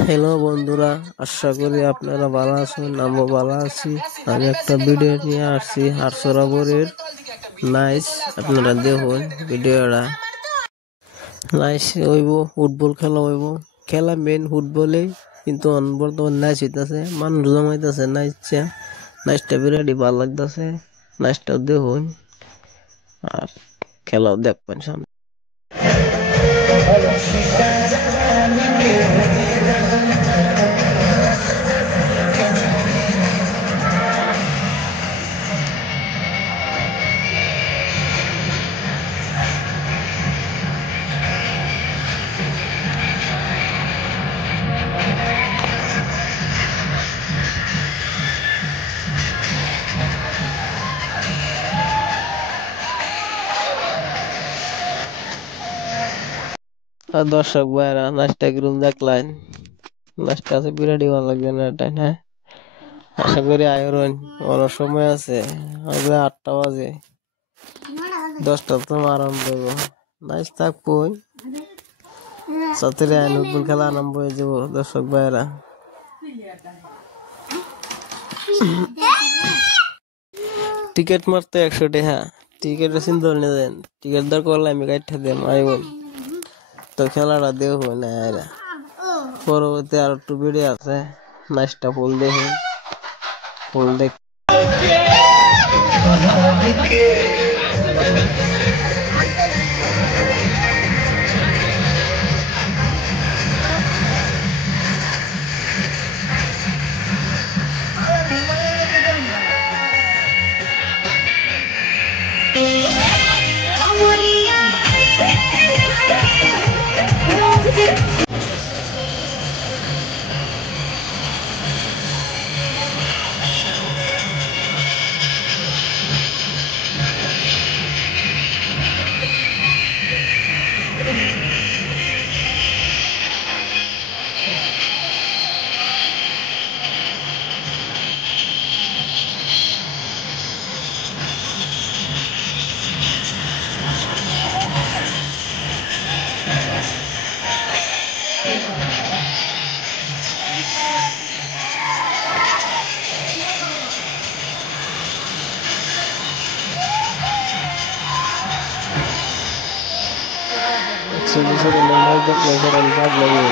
Hello বন্ধুরা, আশা করি আপনারা ভালো আছেন। আমিও ভালো আছি। আমি একটা ভিডিও নিয়ে আসছি হারসরাবরের নাইস। আপনারা দেখুন ভিডিওটা। নাইস হইব, ফুটবল খেলা হইব। খেলা মেন ফুটবলে, কিন্তু বর্তমান নাইস হইতাছে, মানুষ জমাইতেছে নাইসটা। নাইসটা বিরাটই ভালো লাগতেছে। নাইসটাও দেখুন আর খেলাও দেখবেন সামনে। আর দর্শক ভাইরা নাচটা কিরম দেখলেন? নাচটা আছে বিরাটই ভালো লাগবে না এটা, হ্যাঁ? আশা করি আয়রন ওর সময় আছে। আগে 8টা বাজে, 10টা তো আরম্ভ হইব। নাচ থাকবো সাথে ফুটবল খেলা আরম্ভ হয়ে যাব। দর্শক ভাইরা টিকিট মারতে 100 টাকা। টিকিটের চিন্তা নিয়ে দেন, টিকিট দর করলে আমি কাটতে দেন আইব। তো খেলাটা দেখো না এরা। পরবর্তী আর একটু ভিডিও আছে, নাচটা ফুল দেখে ফুল দেখ। Sudah sering mengajar pelajaran bab lagi,